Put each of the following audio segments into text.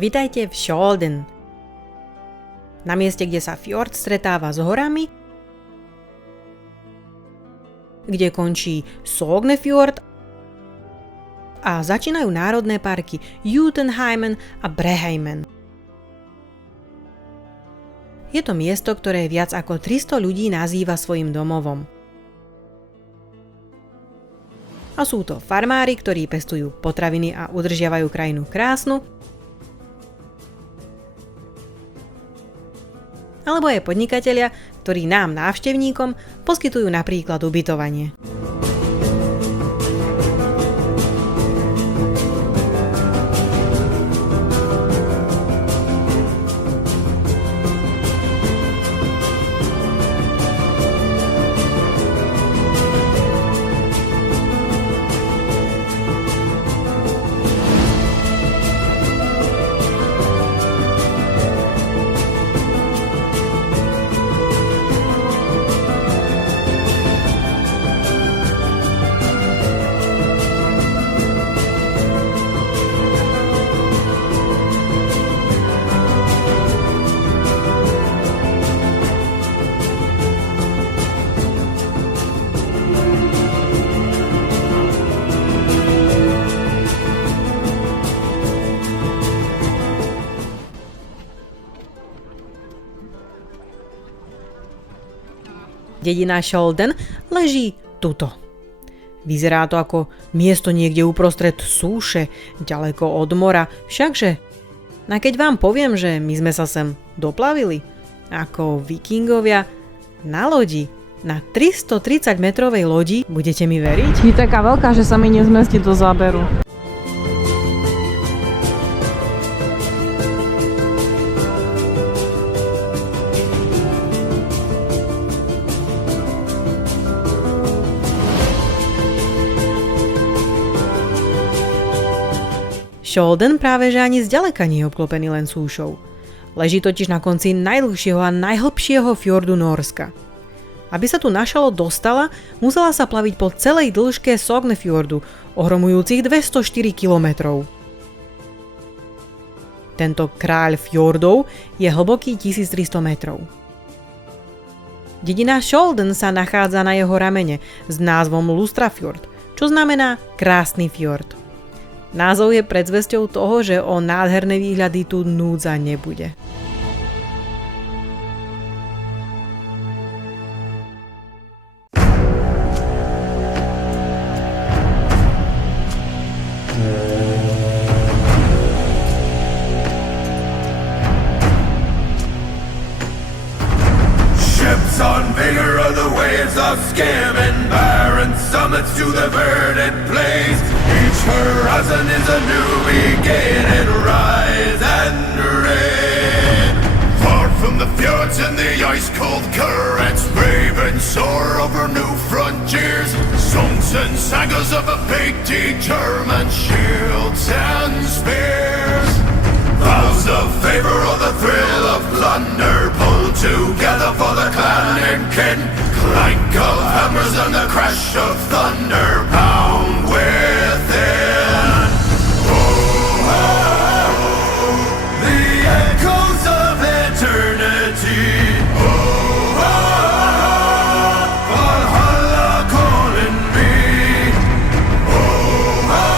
Vitajte v Skjolden. Na mieste, kde sa fjord stretáva s horami, kde končí Sognefjord a začínajú národné parky Jotunheimen a Breheimen. Je to miesto, ktoré viac ako 300 ľudí nazýva svojim domovom. A sú to farmári, ktorí pestujú potraviny a udržiavajú krajinu krásnu, alebo aj podnikatelia, ktorí nám, návštevníkom, poskytujú napríklad ubytovanie. Dedina Skjolden leží tuto. Vyzerá to ako miesto niekde uprostred súše, ďaleko od mora, všakže. A keď vám poviem, že my sme sa sem doplavili, ako vikingovia, na lodi, na 330 metrovej lodi, budete mi veriť? Je taká veľká, že sa mi nezmestí do záberu. Skjolden práve že ani zďaleka nie je obklopený len súšou. Leží totiž na konci najdlhšieho a najhlbšieho fjordu Nórska. Aby sa tu naša loď dostala, musela sa plaviť po celej dĺžke Sognefjordu, ohromujúcich 204 kilometrov. Tento kráľ fjordov je hlboký 1300 metrov. Dedina Skjolden sa nachádza na jeho ramene s názvom Lustrafjord, čo znamená krásny fjord. Názov je predzvesťou toho, že o nádherné výhľady tu núdza nebude. Ships on vigor of the waves of skimming, barren summits to the verdant plains. Each horizon is a new beginning, rise and rain. Far from the fjords and the ice-cold currents, brave and soar over new frontiers, songs and sagas of a big German shields and spears. Vows of favor or the thrill of plunder, pulled together for the clan and kin. Clank of hammers and the crash of thunder pound within. Oh, oh, oh, the echoes of eternity. Oh, oh, oh, Valhalla calling me. Oh, oh,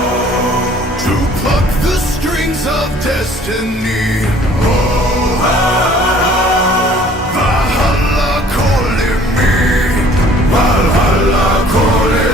oh, to pluck the strings of destiny. Oh, oh, Valhalla calling me. Valhalla calling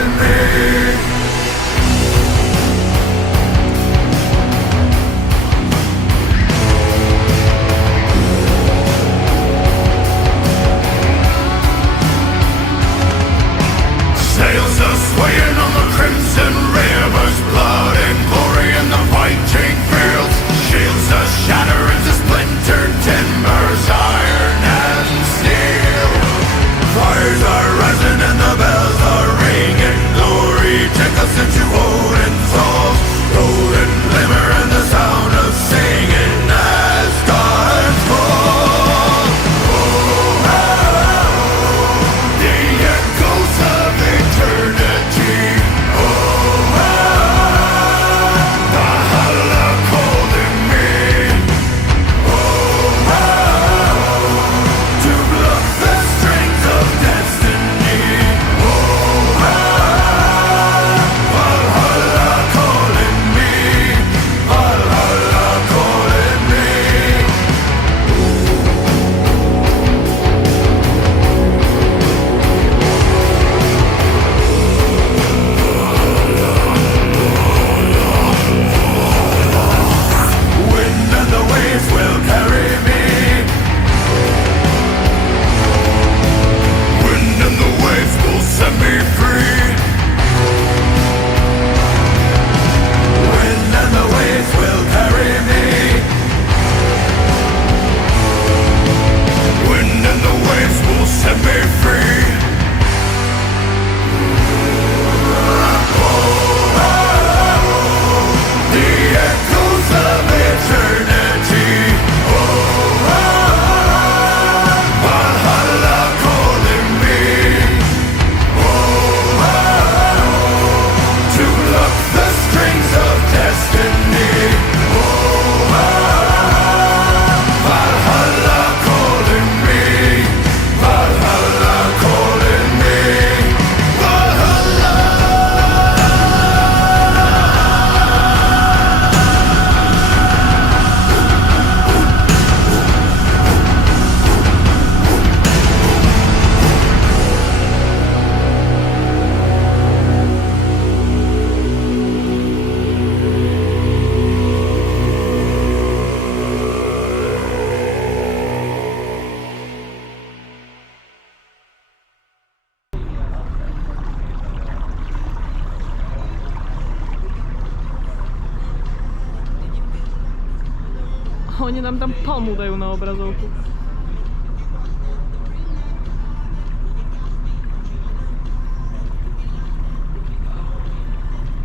Oni nám tam palmu dajú na obrazovku.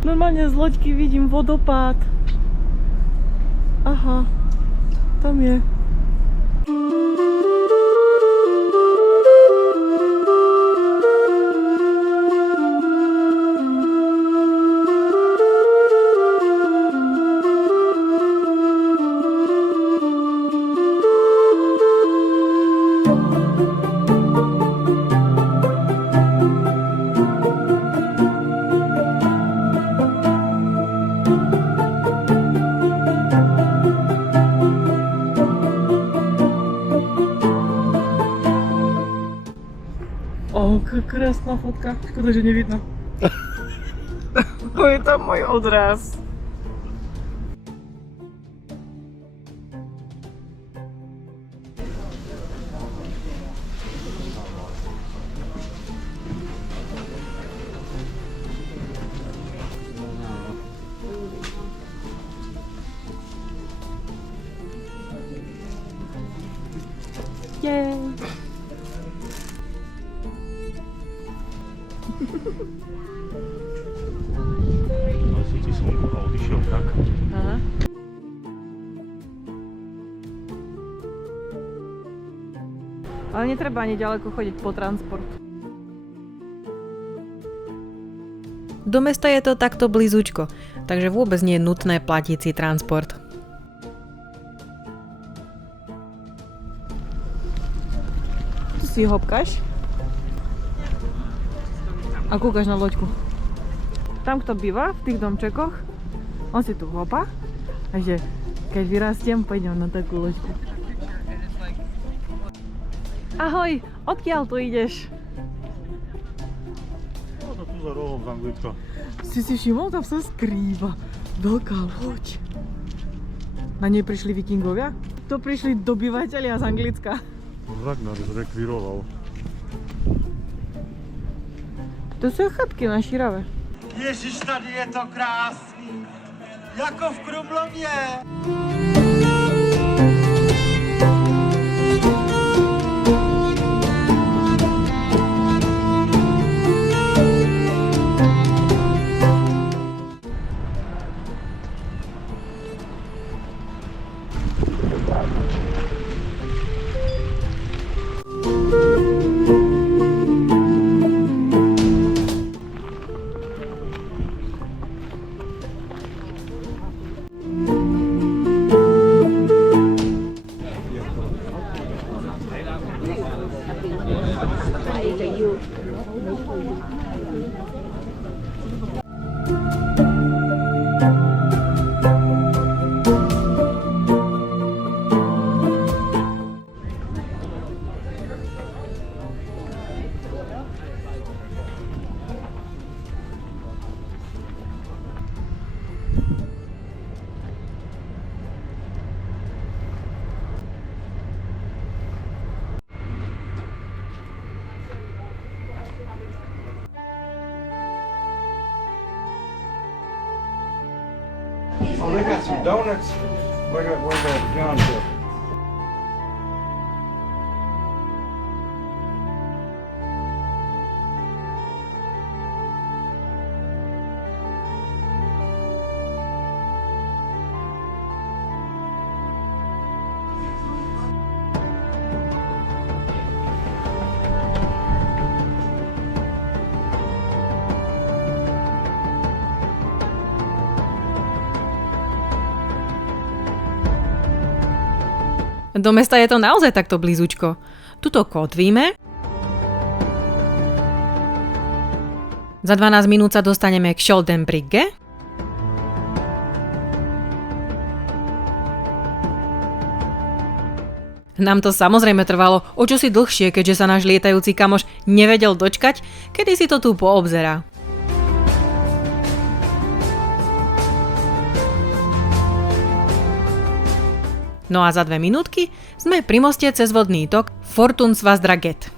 Normálne z loďky vidím vodopád. Aha, tam je. Krásna fotka, škoda, že nevidno. To je tam môj odraz. Yay! Svíti slnko a odišiel tak. Aha. Ale netreba ani ďaleko chodiť po transport. Do mesta je to takto blízučko, takže vôbec nie je nutné platiť si transport. Tu si hopkáš a kúkaš na loďku. Tam, kto býva v tých domčekoch, on si tu hopa a že keď vyrastiem, pôjdem na takú loďku. Ahoj, odkiaľ tu ideš? No to tu za rohom z Anglicka. Si všimol, tam sa skrýva veľká loď. Na nej prišli vikingovia? To prišli dobyvatelia z Anglicka. Ragnar zrekvíroval. To sú chatky na Šírave. Ježiš, tady je to krásný, jako v Krumlově. Oh, they got some donuts. Where the John go? Do mesta je to naozaj takto blízučko. Tuto kotvíme. Za 12 minút sa dostaneme k Scholdenbrigge. Nám to samozrejme trvalo o čosi dlhšie, keďže sa náš lietajúci kamoš nevedel dočkať, kedy si to tu poobzerá. No a za 2 minútky sme pri moste cez vodný tok Fortunsvassdraget.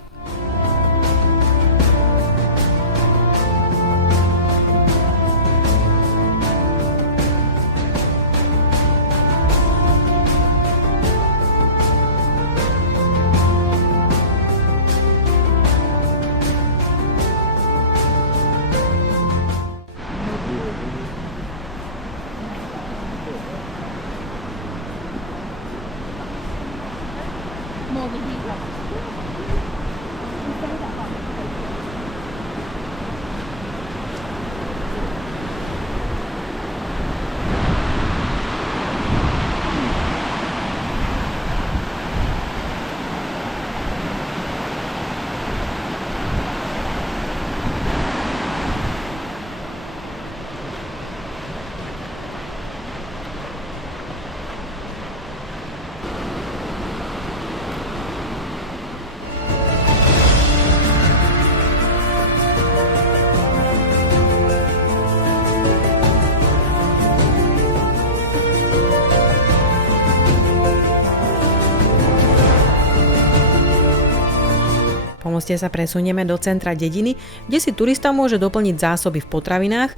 moste sa presunieme do centra dediny, kde si turista môže doplniť zásoby v potravinách,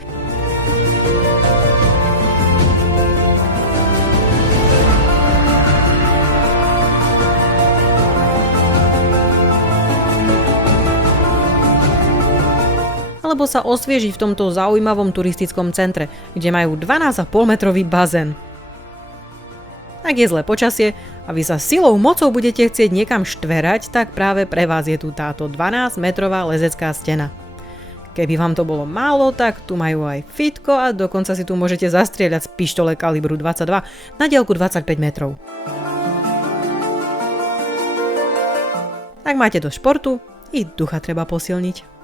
alebo sa osviežiť v tomto zaujímavom turistickom centre, kde majú 12,5 metrový bazén. Ak je zlé počasie a vy sa silou mocou budete chcieť niekam štverať, tak práve pre vás je tu táto 12-metrová lezecká stena. Keby vám to bolo málo, tak tu majú aj fitko a dokonca si tu môžete zastrieľať z pištole kalibru 22 na diaľku 25 metrov. Ak máte do športu, i ducha treba posilniť.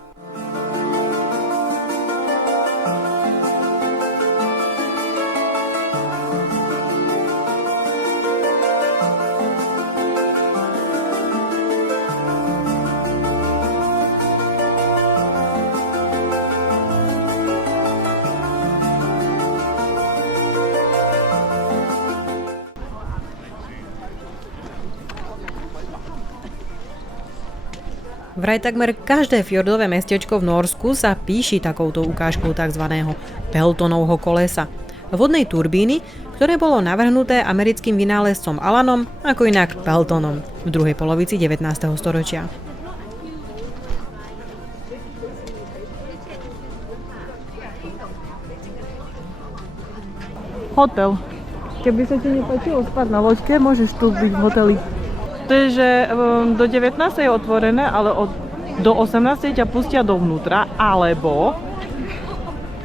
Vraj takmer každé fjordové mestečko v Norsku sa píši takouto ukážkou tzv. Peltonovho kolesa. Vodnej turbíny, ktoré bolo navrhnuté americkým vynálezcom Alanom, ako inak Peltonom, v druhej polovici 19. storočia. Hotel. Keby sa ti nepáčilo spať na loďke, môžeš tu byť v hoteli. To je, že do 19. je otvorené, ale do 18. ťa pustia dovnútra, alebo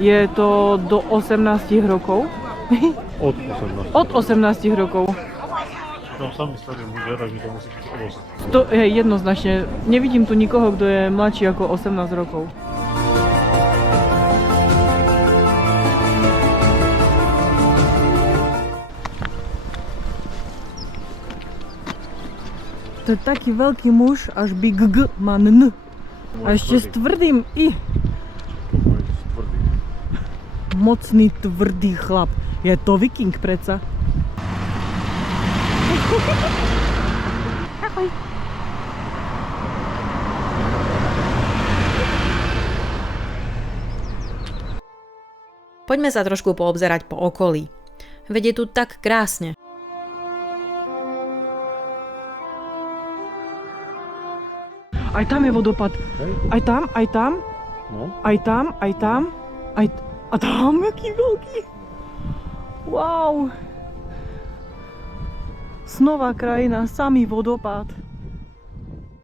je to do 18 rokov. Od 18. Od 18 rokov. Tam sami starý ľudia, takže to musí byť 8. To je jednoznačne. Nevidím tu nikoho, kto je mladší ako 18 rokov. To je taký veľký muž, až big G má N. A ešte s tvrdým I. Mocný, tvrdý chlap. Je to viking predsa. Ahoj. Poďme sa trošku poobzerať po okolí. Veď je tu tak krásne. Aj tam je vodopad. Aj tam, aj tam. No. Aj tam, aj tam. A tam, jaký veľký. Wow. Snová krajina, samý vodopád.